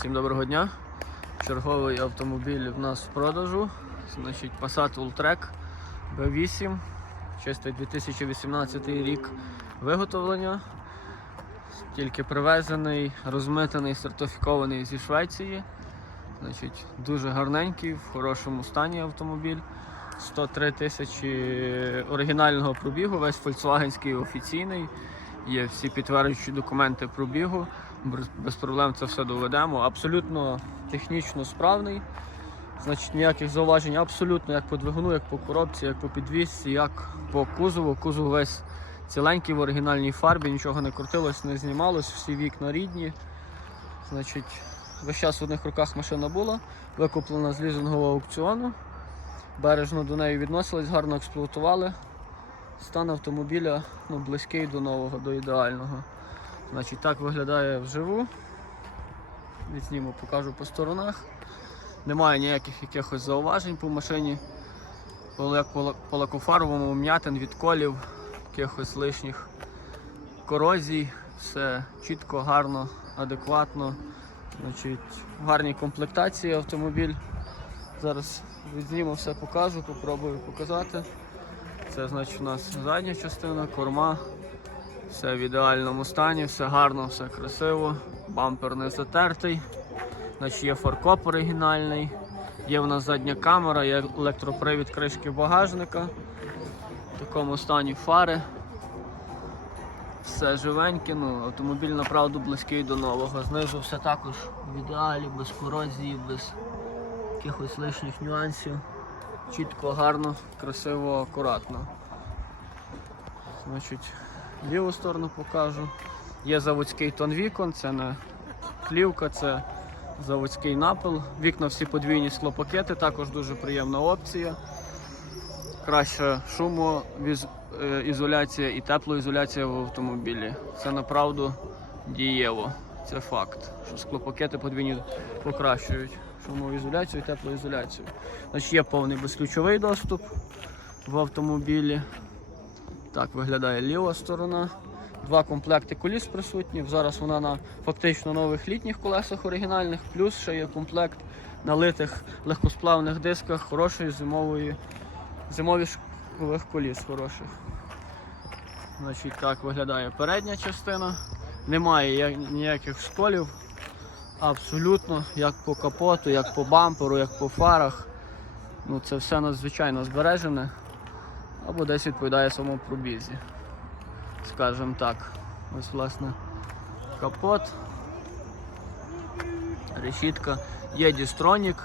Всім доброго дня. Черговий автомобіль в нас в продажу. Значить, Passat Ultrek B8. Чистий 2018 рік виготовлення. Тільки привезений, розмитаний, сертифікований зі Швеції. Значить, дуже гарненький, в хорошому стані автомобіль. 103 тисячі оригінального пробігу, весь Volkswagenський офіційний. Є всі підтверджуючі документи пробігу. Без- проблем це все доведемо. Абсолютно технічно справний. Значить, ніяких зауважень абсолютно як по двигуну, як по коробці, як по підвісці, як по кузову. Кузов весь ціленький в оригінальній фарбі, нічого не крутилось, не знімалось, всі вікна рідні. Значить, весь час в одних руках машина була, викуплена з лізингового аукціону. Бережно до неї відносились, гарно експлуатували. Стан автомобіля ну, близький до нового, до ідеального. Значить, так виглядає вживу. Відзніму, покажу по сторонах. Немає ніяких якихось зауважень по машині. Лак- по лакофарбовому м'ятин, відколів, якихось лишніх корозій. Все чітко, гарно, адекватно. Значить, в гарній комплектації автомобіль. Зараз відзніму все покажу, попробую показати. Це значить у нас задня частина, корма. Все в ідеальному стані, все гарно, все красиво. Бампер не затертий. Значить, є фаркоп оригінальний. Є в нас задня камера, є електропривід кришки багажника. В такому стані фари. Все живеньке, ну, автомобіль направду близький до нового. Знизу все також в ідеалі, без корозії, без якихось лишніх нюансів. Чітко, гарно, красиво, акуратно. Значить, ліву сторону покажу. Є заводський тон вікон, це не плівка, це заводський напил. Вікна всі подвійні склопакети, також дуже приємна опція. Краща шумоізоляція і теплоізоляція в автомобілі. Це направду дієво. Це факт. Що склопакети подвійні покращують шумоізоляцію і теплоізоляцію. Значить, є повний безключовий доступ в автомобілі. Так виглядає ліва сторона. Два комплекти коліс присутні. Зараз вона на фактично нових літніх колесах оригінальних, плюс ще є комплект на литих легкосплавних дисках хорошої зимової зимових коліс хороших. Значить, так виглядає передня частина. Немає ніяких сколів. Абсолютно, як по капоту, як по бамперу, як по фарах. Ну, це все надзвичайно збережене або десь відповідає самому пробізі. Скажімо так. Ось власне капот, решітка, є дістронік,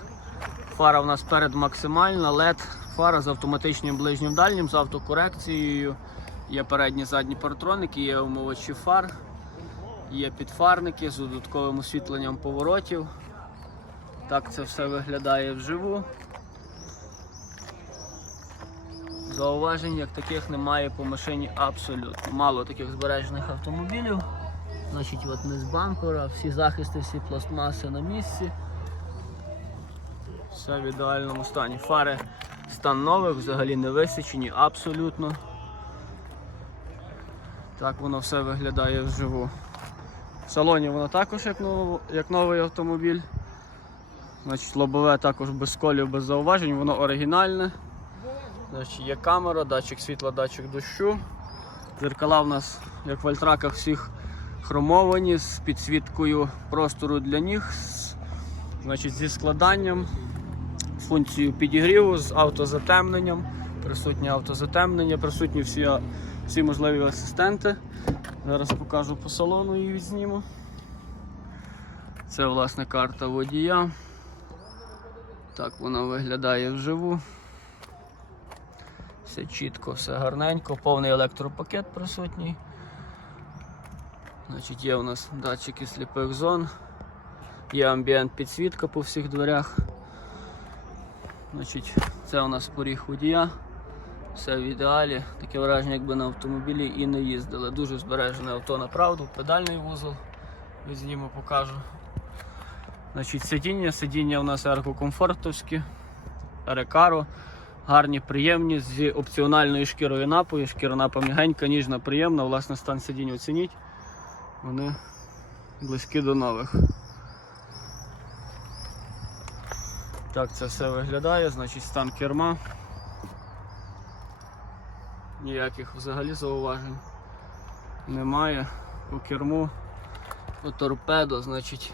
фара в нас перед максимальна, LED, фара з автоматичним ближнім дальнім, з автокорекцією, є передні задні партроники, є умивачі фар, є підфарники з додатковим освітленням поворотів. Так це все виглядає вживу. Зауважень як таких немає по машині абсолютно. Мало таких збережених автомобілів. Значить, от низ бампера, всі захисти, всі пластмаси на місці. Все в ідеальному стані. Фари стан нових, взагалі не висічені, абсолютно. Так воно все виглядає вживу. В салоні воно також як, нов- як новий автомобіль. Значить, лобове також без колів, без зауважень, воно оригінальне. Значить, є камера, датчик світла, датчик дощу. Зеркала в нас, як в альтраках, всіх хромовані з підсвіткою простору для ніг, значить, зі складанням, функцією підігріву, з автозатемненням. Присутнє автозатемнення, присутні всі, всі можливі асистенти. Зараз покажу по салону і відзніму. Це власне карта водія. Так вона виглядає вживу. Все чітко, все гарненько, повний електропакет присутній. Значить, Є у нас датчики сліпих зон, є амбієнт підсвітка по всіх дверях. Значить, Це у нас поріг водія. Все в ідеалі. Таке враження, якби на автомобілі і не їздили. Дуже збережене авто направду, педальний вузол. Візьмімо, покажу. Значить, Сидіння, сидіння у нас еркокомфортовські, рекаро. Гарні, приємні, з опціональною шкірою напою. Шкіра напа м'ягенька, ніжна, приємна. Власне, стан сидінь оцініть. Вони близькі до нових. Так це все виглядає, значить стан керма. Ніяких взагалі зауважень немає. По керму, по торпедо, значить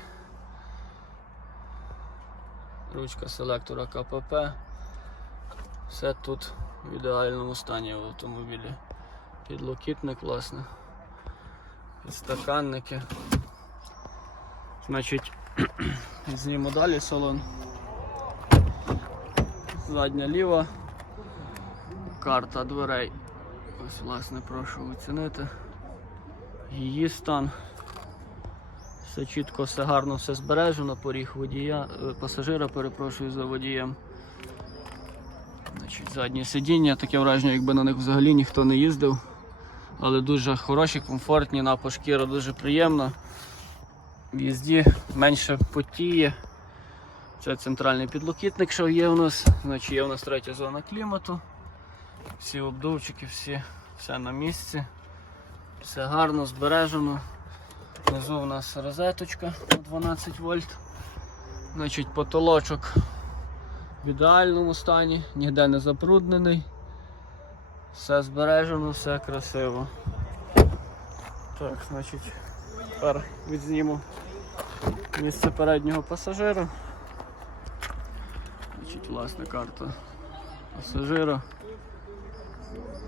ручка селектора КПП. Все тут в ідеальному стані в автомобілі. Підлокітник, власне. Підстаканники. Значить, зніму далі салон. Задня ліва. Карта дверей. Ось, власне, прошу оцінити. Її стан. Все чітко, все гарно, все збережено, поріг водія, е, пасажира, перепрошую за водієм. Заднє сидіння, таке враження, якби на них взагалі ніхто не їздив. Але дуже хороші, комфортні, напа шкіра дуже приємна. В їзді менше потіє. Це центральний підлокітник, що є у нас. Значить є у нас третя зона клімату. Всі обдувчики, всі, все на місці. Все гарно збережено. Внизу у нас розеточка на 12 вольт. Значить, потолочок в ідеальному стані, ніде не забруднений. Все збережено, все красиво. Так, значить, тепер відзніму місце переднього пасажира. Значить, власне карта пасажира.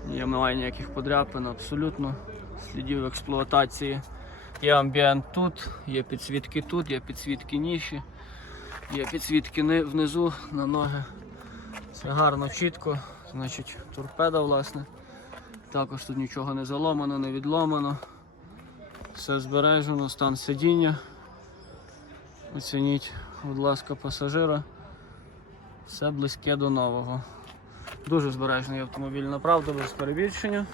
Немає ніяких подряпин, абсолютно. Слідів експлуатації. Є амбієнт тут, є підсвітки тут, є підсвітки ніші, є підсвітки внизу на ноги. Все гарно, чітко. Значить, торпеда, власне. Також тут нічого не заломано, не відломано. Все збережено, стан сидіння. Оцініть, будь ласка, пасажира. Все близьке до нового. Дуже збережений автомобіль, направду, без перебільшення.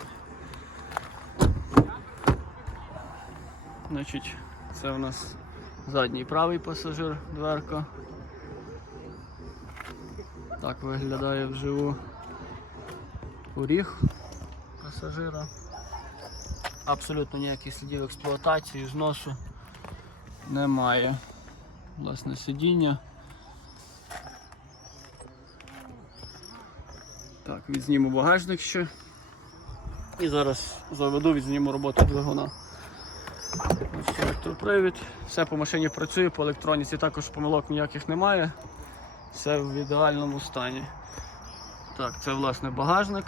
Значить, це у нас задній правий пасажир, дверка. Так виглядає вживу поріг пасажира. Абсолютно ніяких слідів експлуатації, зносу немає. Власне сидіння. Так, відзніму багажник ще. І зараз заведу, відзніму роботу двигуна. Ось електропривід. Все по машині працює, по електроніці також помилок ніяких немає. Все в ідеальному стані. Так, це власне багажник.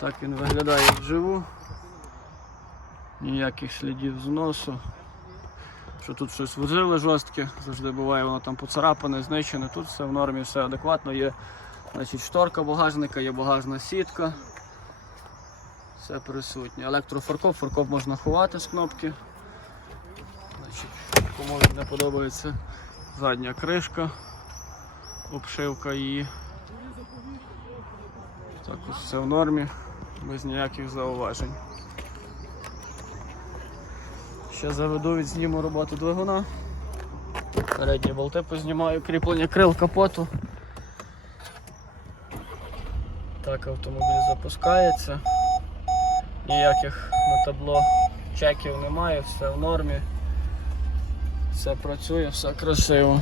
Так він виглядає вживу. Ніяких слідів зносу. Що тут щось возили жорстке, завжди буває воно там поцарапане, знищене. Тут все в нормі, все адекватно. Є значить, шторка багажника, є багажна сітка. Все присутнє. Електрофаркоп, фаркоп можна ховати з кнопки. Значить, кому не подобається задня кришка, обшивка її. Також все в нормі, без ніяких зауважень. Ще заведу, відзніму роботу двигуна. Передні болти познімаю, кріплення крил капоту. Так автомобіль запускається. Ніяких на табло чеків немає, все в нормі. Все працює, все красиво.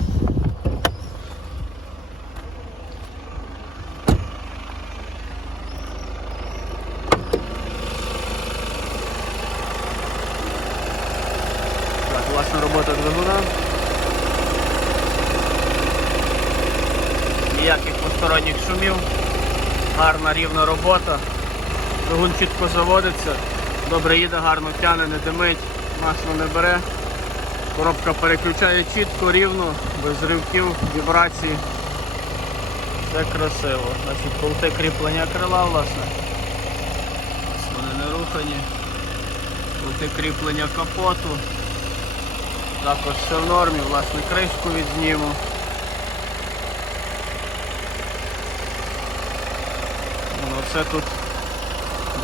Так, власна робота двигуна. Ніяких посторонніх шумів. Гарна рівна робота. Двигун чітко заводиться, добре їде, гарно тяне, не димить, масло не бере. Коробка переключає чітко, рівно, без ривків, вібрацій. Все красиво. Значить, болти кріплення крила, власне. Ось Вони не рухані. Болти кріплення капоту. Також все в нормі, власне, кришку відзніму. Ну, все тут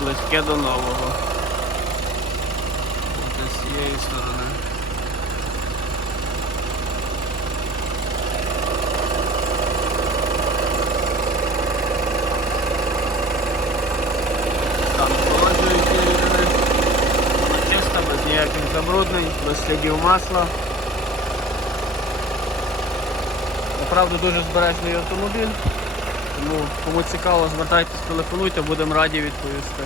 близьке до нового. З цієї сторони. Там охолоджуючі рідини. Вона чиста, без забруднень, без слідів масла. направду дуже збережний автомобіль. Тому кому цікаво, звертайтесь, телефонуйте, будемо раді відповісти.